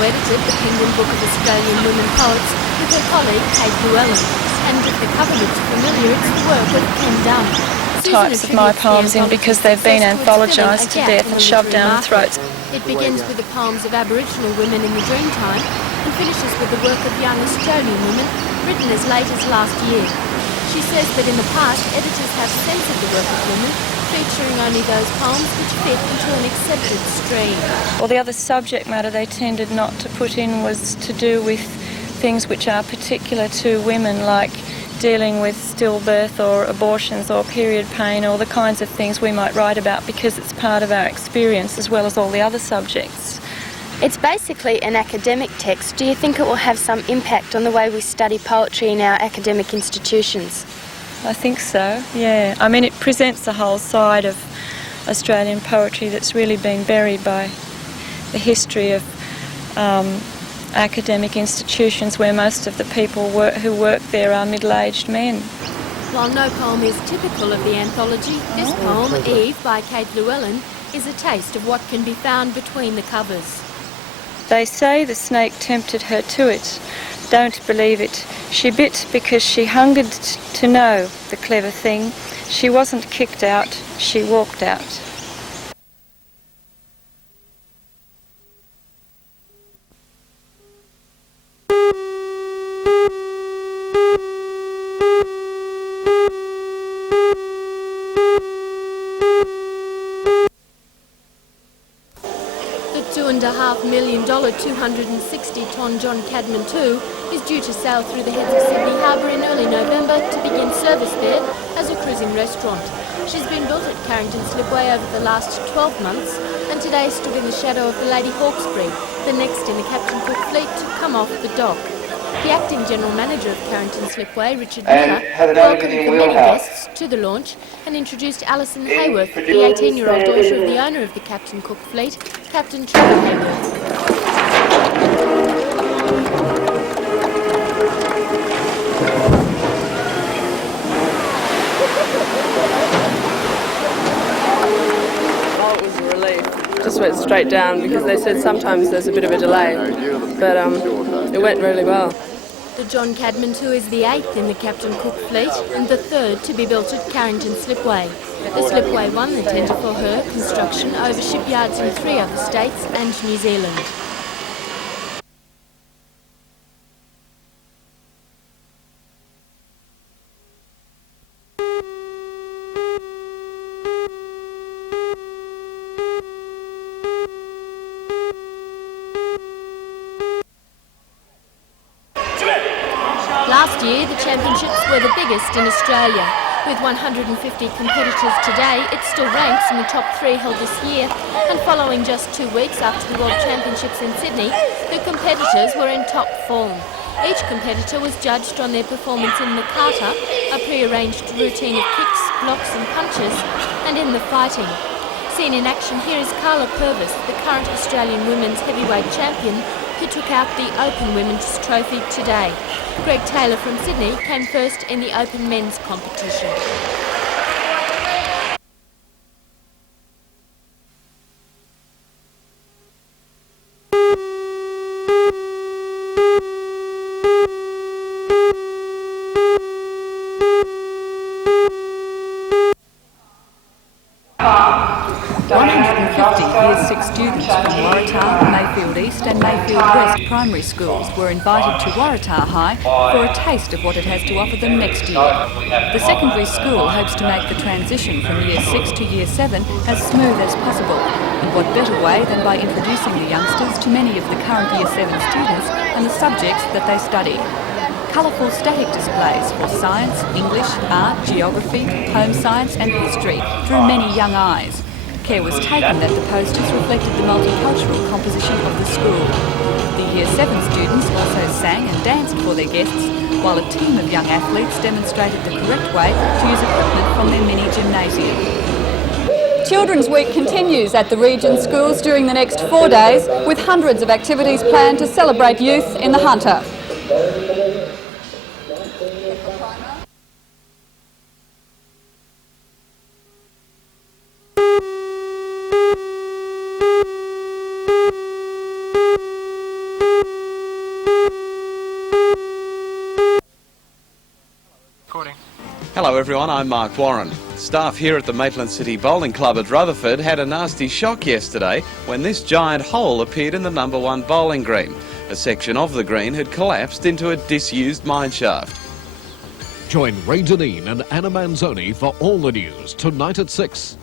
co-edited the Penguin Book of Australian Women Poets with her colleague Kate Llewellyn, and if the cover looks familiar, it's the work of Ken Dunn. Types of my poems in because they've been anthologised to death and shoved down throats. It begins with the poems of Aboriginal women in the Dreamtime and finishes with the work of young Australian women written as late as last year. She says that in the past, editors have censored the work of women, featuring only those poems which fit into an accepted stream. Well, the other subject matter they tended not to put in was to do with things which are particular to women, like dealing with stillbirth or abortions or period pain, or the kinds of things we might write about, because it's part of our experience as well as all the other subjects. It's basically an academic text. Do you think it will have some impact on the way we study poetry in our academic institutions? I think so, yeah. I mean, it presents a whole side of Australian poetry that's really been buried by the history of academic institutions, where most of the people who work there are middle-aged men. While no poem is typical of the anthology, this poem, Eve, by Kate Llewellyn, is a taste of what can be found between the covers. They say the snake tempted her to it. Don't believe it. She bit because she hungered to know the clever thing. She wasn't kicked out, she walked out. $2.5 million 260-tonne John Cadman II is due to sail through the heads of Sydney Harbour in early November to begin service there as a cruising restaurant. She's been built at Carrington Slipway over the last 12 months and today stood in the shadow of the Lady Hawkesbury, the next in the Captain Cook fleet to come off the dock. The acting general manager of Carrington Slipway, Richard Miller, welcomed the many guests to the launch and introduced Alison Hayworth, the 18-year-old daughter of the owner of the Captain Cook fleet, Captain Trevor Hayworth. Oh, it was a relief. Just went straight down because they said sometimes there's a bit of a delay, but it went really well. The John Cadman II is the 8th in the Captain Cook fleet and the 3rd to be built at Carrington Slipway. The Slipway won the tender for her construction over shipyards in 3 other states and New Zealand. Last year, the championships were the biggest in Australia. With 150 competitors today, it still ranks in the top 3 held this year. And following just 2 weeks after the World Championships in Sydney, the competitors were in top form. Each competitor was judged on their performance in the kata, a pre-arranged routine of kicks, blocks and punches, and in the fighting. Seen in action here is Carla Purvis, the current Australian women's heavyweight champion, who took out the Open Women's Trophy today. Greg Taylor from Sydney came first in the Open Men's competition. Year 6 students from Waratah, Mayfield East and Mayfield West primary schools were invited to Waratah High for a taste of what it has to offer them next year. The secondary school hopes to make the transition from Year 6 to Year 7 as smooth as possible, and what better way than by introducing the youngsters to many of the current Year 7 students and the subjects that they study. Colourful static displays for science, English, art, geography, home science and history drew many young eyes. Care was taken that the posters reflected the multicultural composition of the school. The Year 7 students also sang and danced for their guests, while a team of young athletes demonstrated the correct way to use equipment from their mini gymnasium. Children's Week continues at the region schools during the next 4 days, with hundreds of activities planned to celebrate youth in the Hunter. Hello everyone, I'm Mark Warren. Staff here at the Maitland City Bowling Club at Rutherford had a nasty shock yesterday when this giant hole appeared in the number 1 bowling green. A section of the green had collapsed into a disused mine shaft. Join Ray Deneen and Anna Manzoni for all the news tonight at 6.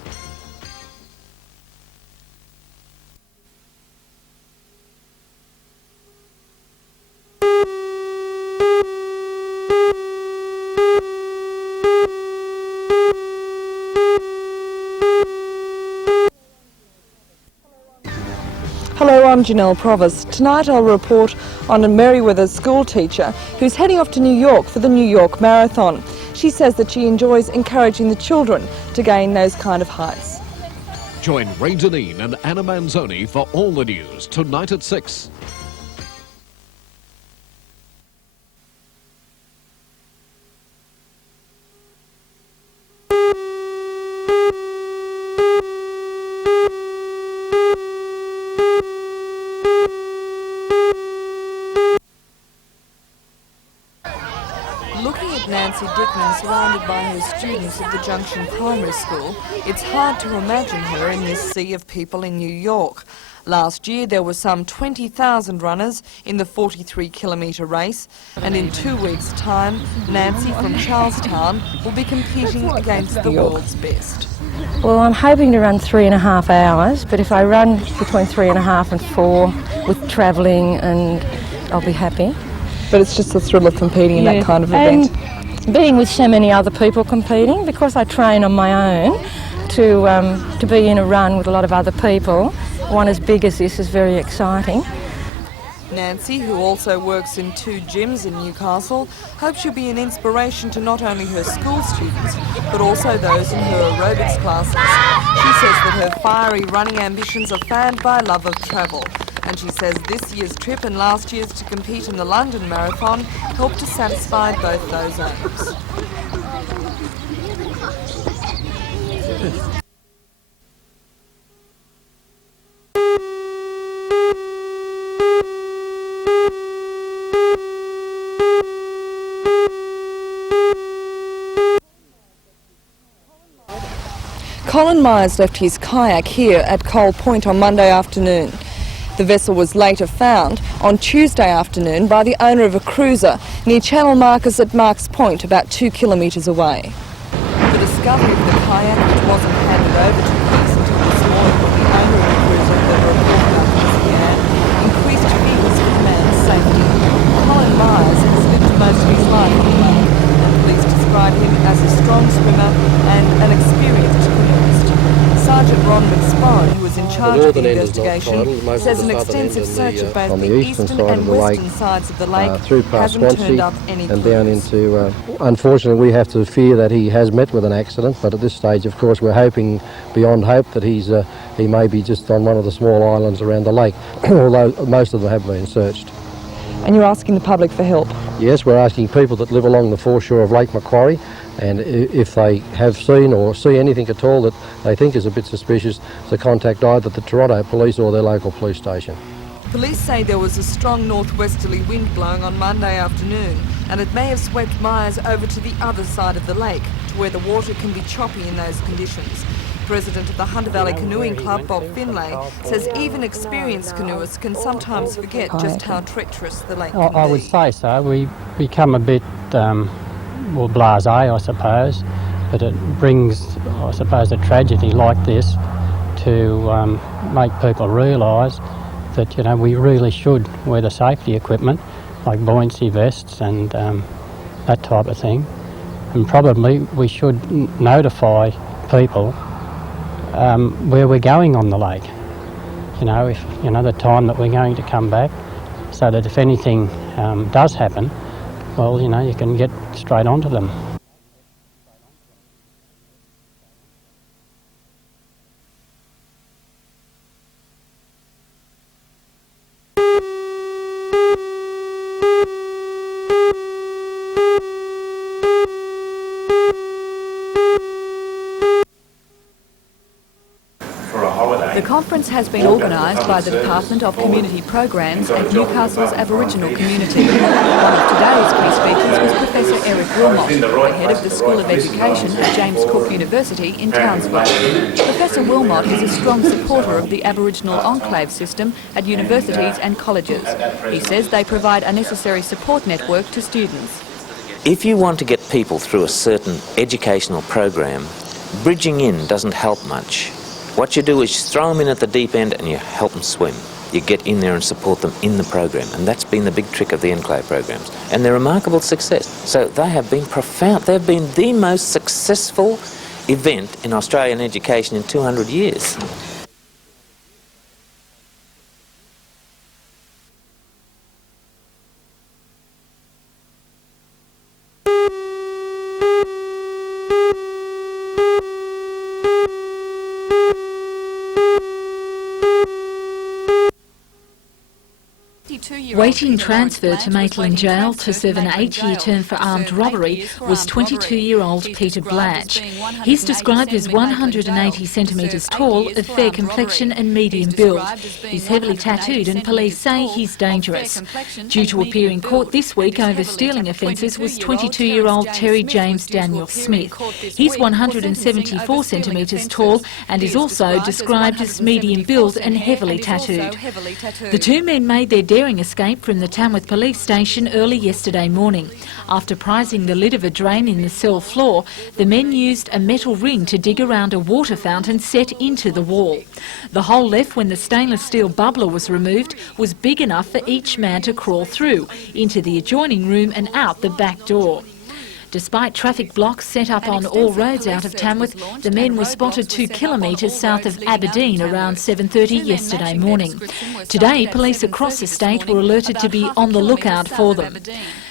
Hello, I'm Janelle Provis. Tonight I'll report on a Merriweather school teacher who's heading off to New York for the New York Marathon. She says that she enjoys encouraging the children to gain those kind of heights. Join Ray Deneen and Anna Manzoni for all the news tonight at 6. Looking at Nancy Dickman surrounded by her students at the Junction Primary School, it's hard to imagine her in this sea of people in New York. Last year there were some 20,000 runners in the 43-kilometre race, and in 2 weeks' time, Nancy from Charlestown will be competing against the world's best. Well, I'm hoping to run 3.5 hours, but if I run between 3.5 and 4 with travelling, and I'll be happy. But it's just the thrill of competing in that kind of event. And being with so many other people competing, because I train on my own, to be in a run with a lot of other people, one as big as this is very exciting. Nancy, who also works in 2 gyms in Newcastle, hopes she'll be an inspiration to not only her school students, but also those in her aerobics classes. She says that her fiery running ambitions are fanned by love of travel. And she says this year's trip and last year's to compete in the London Marathon helped to satisfy both those aims. Colin Myers left his kayak here at Cole Point on Monday afternoon. The vessel was later found on Tuesday afternoon by the owner of a cruiser near channel markers at Marks Point, about 2 kilometres away. The discovery of the kayak, which wasn't handed over to police until this morning when the owner of the cruiser heard a report about this began, increased fears for the man's safety. Colin Myers has lived most of his life on the lake, and police describe him as a strong swimmer and an experienced canoeist. Sergeant Ron McSporran, who was in charge of the investigation, says an extensive search of both the eastern and western sides of the lake hasn't turned up any clues. And down into, unfortunately we have to fear that he has met with an accident, but at this stage of course we're hoping beyond hope that he may be just on one of the small islands around the lake, although most of them have been searched. And you're asking the public for help? Yes, we're asking people that live along the foreshore of Lake Macquarie, and if they have seen or see anything at all that they think is a bit suspicious, to contact either the Toronto Police or their local police station. Police say there was a strong northwesterly wind blowing on Monday afternoon, and it may have swept Myers over to the other side of the lake, to where the water can be choppy in those conditions. President of the Hunter Valley Canoeing Club, Bob Finlay, says even experienced canoeists can sometimes forget just how treacherous the lake can be. I would say so. We become a bit blasé, I suppose, but it brings, I suppose, a tragedy like this to make people realise that, you know, we really should wear the safety equipment, like buoyancy vests and that type of thing. And probably we should notify people where we're going on the lake. You know, if you know the time that we're going to come back, so that if anything does happen, well, you know, you can get straight onto them. The conference has been organised by the Department of Community Programs at Newcastle's Aboriginal community. One of today's key speakers was Professor Eric Wilmot, the head of the School of Education at James Cook University in Townsville. Professor Wilmot is a strong supporter of the Aboriginal enclave system at universities and colleges. He says they provide a necessary support network to students. If you want to get people through a certain educational program, bridging in doesn't help much. What you do is throw them in at the deep end and you help them swim. You get in there and support them in the program, and that's been the big trick of the enclave programs. And they're remarkable success. So they have been profound. They've been the most successful event in Australian education in 200 years. Waiting transfer to Maitland Jail to serve an 8-year term for armed robbery was 22-year-old Peter Blatch. He's described as 180 centimetres tall, of fair complexion and medium build. He's heavily tattooed and police say he's dangerous. Due to appear in court this week over stealing offences was 22-year-old Terry James Daniel Smith. He's 174 centimetres tall and is also described as medium build and heavily tattooed. The two men made their daring escape from the Tamworth police station early yesterday morning. After prizing the lid of a drain in the cell floor, the men used a metal ring to dig around a water fountain set into the wall. The hole left when the stainless steel bubbler was removed was big enough for each man to crawl through, into the adjoining room and out the back door. Despite traffic blocks set up on all roads out of Tamworth, the men were spotted 2 kilometres south of Aberdeen around 7:30 yesterday morning. Today, police across the state were alerted to be on the lookout for them.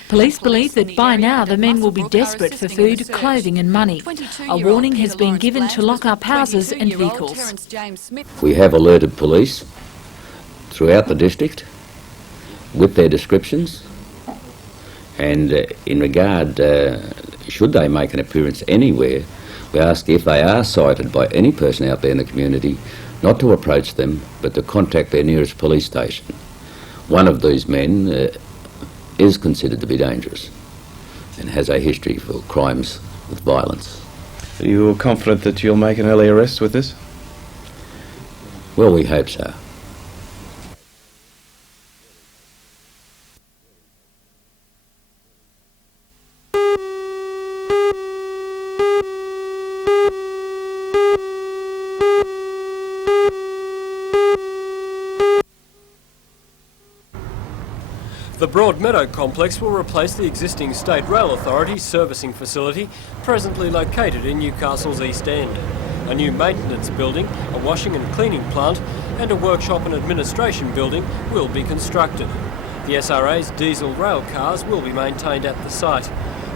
Police believe that by now the men will be desperate for food, clothing and money. A warning has been given to lock up houses and vehicles. We have alerted police throughout the district with their descriptions. And in regard, should they make an appearance anywhere, we ask if they are sighted by any person out there in the community, not to approach them, but to contact their nearest police station. One of these men is considered to be dangerous and has a history for crimes with violence. Are you confident that you'll make an early arrest with this? Well, we hope so. The Broadmeadow complex will replace the existing State Rail Authority servicing facility presently located in Newcastle's East End. A new maintenance building, a washing and cleaning plant and a workshop and administration building will be constructed. The SRA's diesel rail cars will be maintained at the site.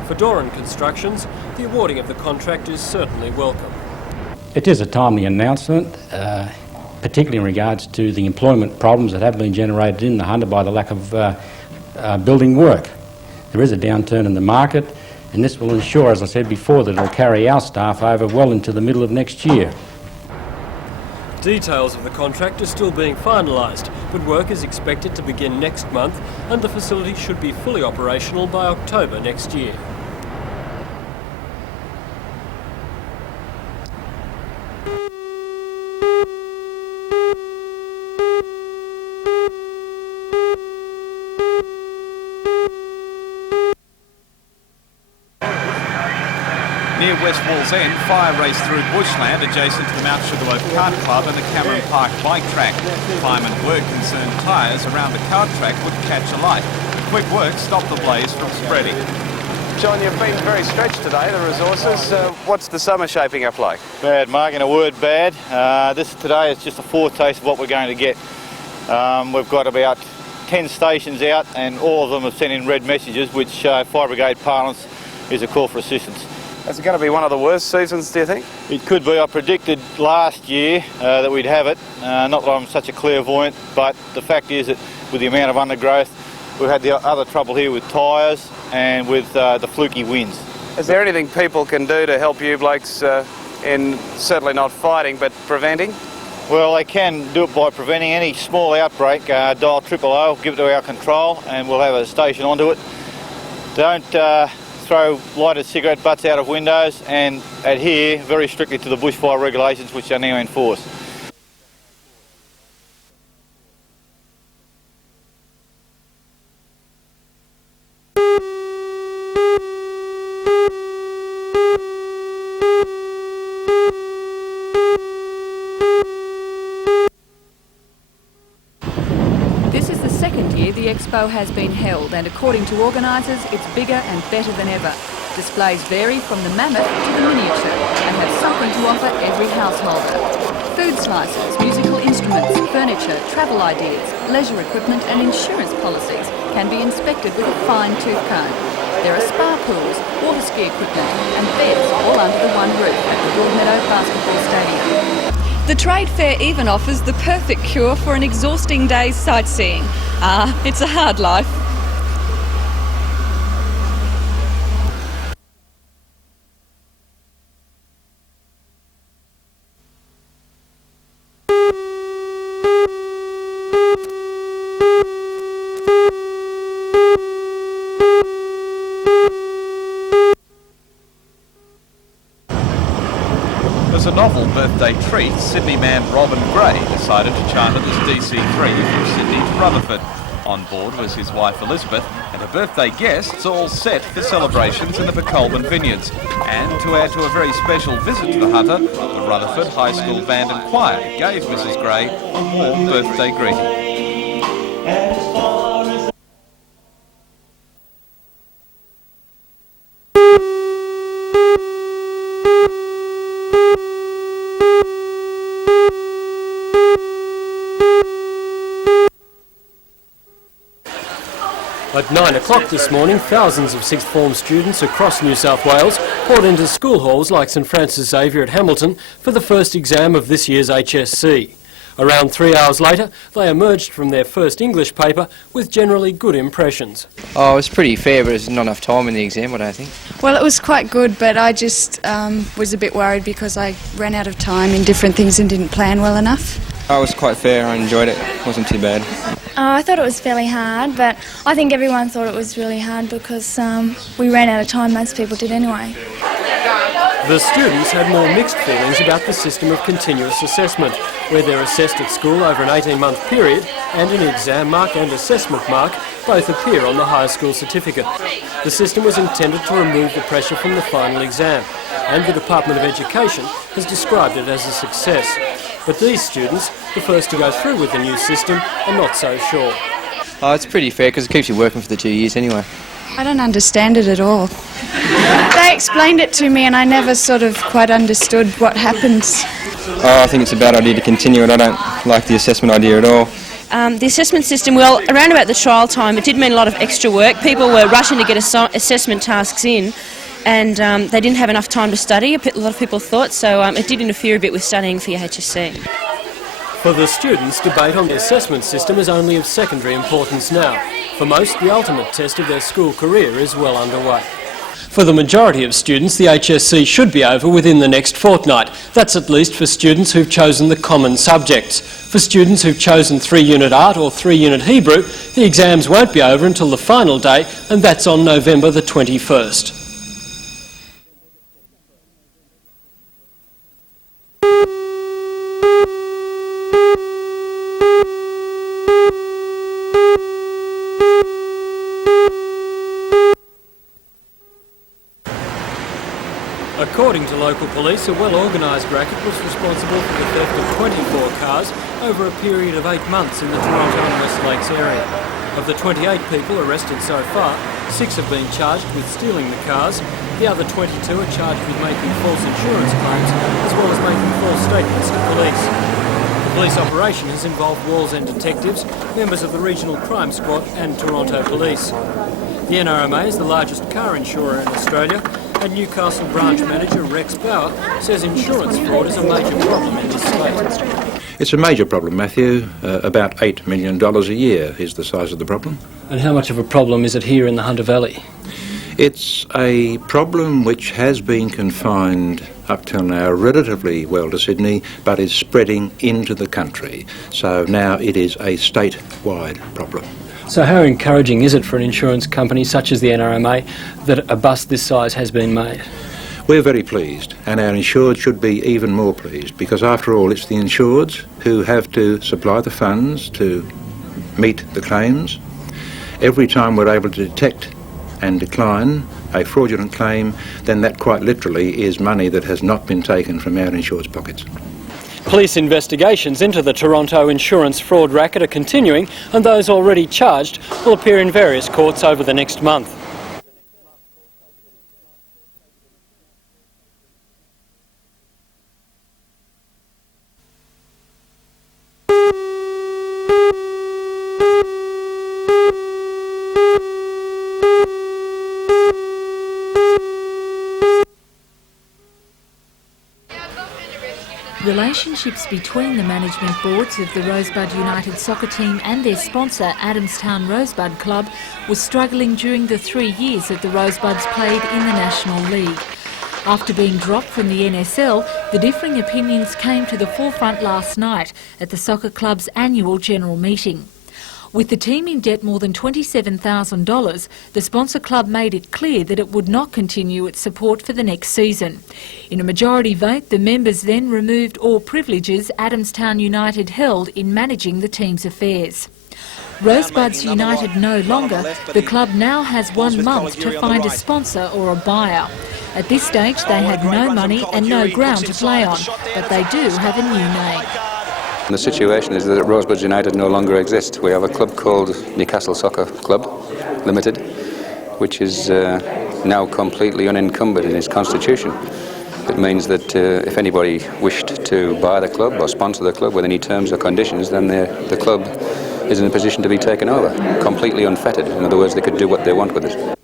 For Doran Constructions, the awarding of the contract is certainly welcome. It is a timely announcement, particularly in regards to the employment problems that have been generated in the Hunter by the lack of building work. There is a downturn in the market, and this will ensure, as I said before, that it will carry our staff over well into the middle of next year. Details of the contract are still being finalised, but work is expected to begin next month and the facility should be fully operational by October next year. Near West Wall's End, fire raced through bushland adjacent to the Mount Sugarloaf Kart Club and the Cameron Park bike track. Firemen were concerned tyres around the kart track would catch alight. Quick work stopped the blaze from spreading. John, you've been very stretched today, the resources. What's the summer shaping up like? Bad, Mark, in a word, bad. This today is just a foretaste of what we're going to get. We've got about 10 stations out and all of them have sent in red messages, which Fire Brigade parlance is a call for assistance. Is it going to be one of the worst seasons, do you think? It could be. I predicted last year that we'd have it. Not that I'm such a clairvoyant, but the fact is that with the amount of undergrowth, we've had the other trouble here with tyres and with the fluky winds. Is there anything people can do to help you blokes in certainly not fighting, but preventing? Well, they can do it by preventing any small outbreak. Dial 000, give it to our control, and we'll have a station onto it. Don't throw lighted cigarette butts out of windows, and adhere very strictly to the bushfire regulations which are now in force. This is the second year the Expo has been held, and according to organisers, it's bigger and better than ever. Displays vary from the mammoth to the miniature and have something to offer every householder. Food slices, musical instruments, furniture, travel ideas, leisure equipment and insurance policies can be inspected with a fine-tooth comb. There are spa pools, water ski equipment and beds all under the one roof at the Broadmeadow Basketball Stadium. The trade fair even offers the perfect cure for an exhausting day's sightseeing. It's a hard life. As a novel birthday treat, Sydney man Robin Gray decided to charter this DC-3 from Sydney to Rutherford. On board was his wife Elizabeth and her birthday guests, all set for celebrations in the Colburn Vineyards. And to add to a very special visit to the Hunter, the Rutherford High School Band and Choir gave Mrs Gray a warm birthday greeting. At 9 o'clock this morning, thousands of sixth form students across New South Wales poured into school halls like St Francis Xavier at Hamilton for the first exam of this year's HSC. Around 3 hours later, they emerged from their first English paper with generally good impressions. Oh, it was pretty fair, but there's not enough time in the exam, I don't think. Well, it was quite good, but I just was a bit worried because I ran out of time in different things and didn't plan well enough. Oh, it was quite fair, I enjoyed it, it wasn't too bad. I thought it was fairly hard, but I think everyone thought it was really hard because we ran out of time, most people did anyway. The students had more mixed feelings about the system of continuous assessment, where they're assessed at school over an 18-month period and an exam mark and assessment mark both appear on the high school certificate. The system was intended to remove the pressure from the final exam, and the Department of Education has described it as a success. But these students, the first to go through with the new system, are not so sure. Oh, it's pretty fair because it keeps you working for the 2 years anyway. I don't understand it at all. They explained it to me and I never sort of quite understood what happens. Oh, I think it's a bad idea to continue it. I don't like the assessment idea at all. The assessment system, well, around about the trial time, it did mean a lot of extra work. People were rushing to get assessment tasks in, and they didn't have enough time to study, a lot of people thought, so it did interfere a bit with studying for your HSC. For the students, debate on the assessment system is only of secondary importance now. For most, the ultimate test of their school career is well underway. For the majority of students, the HSC should be over within the next fortnight. That's at least for students who've chosen the common subjects. For students who've chosen 3-unit art or 3-unit Hebrew, the exams won't be over until the final day, and that's on November the 21st. According to local police, a well-organised racket was responsible for the theft of 24 cars over a period of 8 months in the Toronto and West Lakes area. Of the 28 people arrested so far, 6 have been charged with stealing the cars. The other 22 are charged with making false insurance claims as well as making false statements to police. The police operation has involved Walls End detectives, members of the Regional Crime Squad and Toronto Police. The NRMA is the largest car insurer in Australia, and Newcastle branch manager Rex Bauer says insurance fraud is a major problem in this state. It's a major problem, Matthew. About $8 million a year is the size of the problem. And how much of a problem is it here in the Hunter Valley? It's a problem which has been confined up till now relatively well to Sydney, but is spreading into the country. So now it is a statewide problem. So how encouraging is it for an insurance company such as the NRMA that a bust this size has been made? We're very pleased, and our insured should be even more pleased, because after all it's the insureds who have to supply the funds to meet the claims. Every time we're able to detect and decline a fraudulent claim, then that quite literally is money that has not been taken from our insured's pockets. Police investigations into the Toronto insurance fraud racket are continuing, and those already charged will appear in various courts over the next month. Relationships between the management boards of the Rosebud United soccer team and their sponsor, Adamstown Rosebud Club, was struggling during the 3 years that the Rosebuds played in the National League. After being dropped from the NSL, the differing opinions came to the forefront last night at the soccer club's annual general meeting. With the team in debt more than $27,000, the sponsor club made it clear that it would not continue its support for the next season. In a majority vote, the members then removed all privileges Adamstown United held in managing the team's affairs. Rosebuds United no longer, the club now has 1 month to find a sponsor or a buyer. At this stage, they have no money and no ground to play on, but they do have a new name. The situation is that Rosebuds United no longer exists. We have a club called Newcastle Soccer Club Limited, which is now completely unencumbered in its constitution. It means that if anybody wished to buy the club or sponsor the club with any terms or conditions, then the club is in a position to be taken over, completely unfettered. In other words, they could do what they want with it.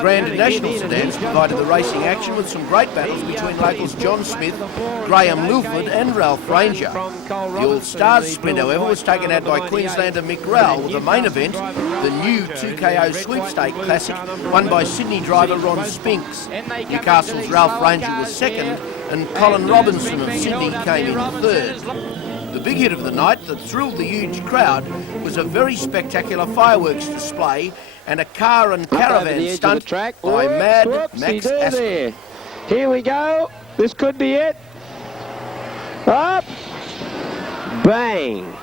Grand National Sedans provided the racing action with some great battles between locals John Smith, Graham Milford and Ralph Ranger. The All-Stars sprint, however, was taken out by Queenslander Mick Rowell, with the main event, the new 2KO Sweepstake Classic, won by Sydney driver Ron Spinks. Newcastle's Ralph Ranger was second, and Colin Robinson of Sydney came in third. The big hit of the night that thrilled the huge crowd was a very spectacular fireworks display and a car and caravan stunt by Mad Max Aspen. Here we go. This could be it. Up. Bang.